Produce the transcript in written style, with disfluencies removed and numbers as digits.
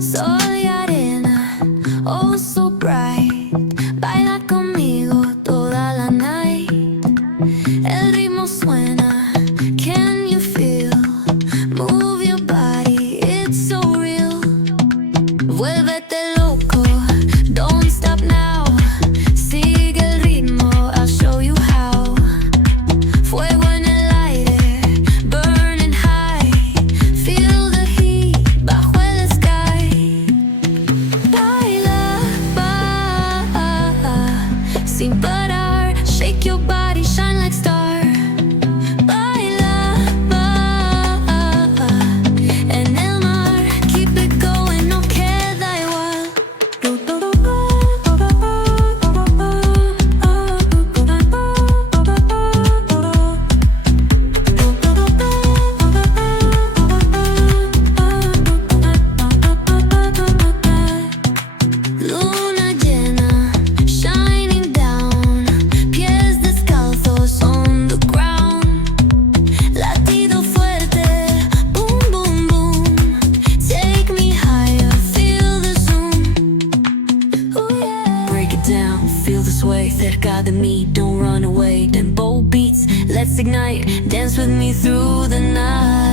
Soy arena, oh so bright. Baila conmigo toda la night. El ritmo suena, can you feel? Move your body, it's so real. Vuélvete loco, don't stop now. Sigue el ritmo, I'll show you how. Fuego en el aire, burning high. Feel the heat bajo el sky. Baila, sin parar. Shake your body, shine like star. Baila, en el mar. Keep it going, no queda igual. Luna llena, shining down. Pies descalzos on the ground. Latido fuerte, boom, boom, boom. Take me higher, feel the zoom. Ooh, yeah. Break it down, feel the sway. Cerca de mí, don't run away. Tempo beats, let's ignite. Dance with me through the night.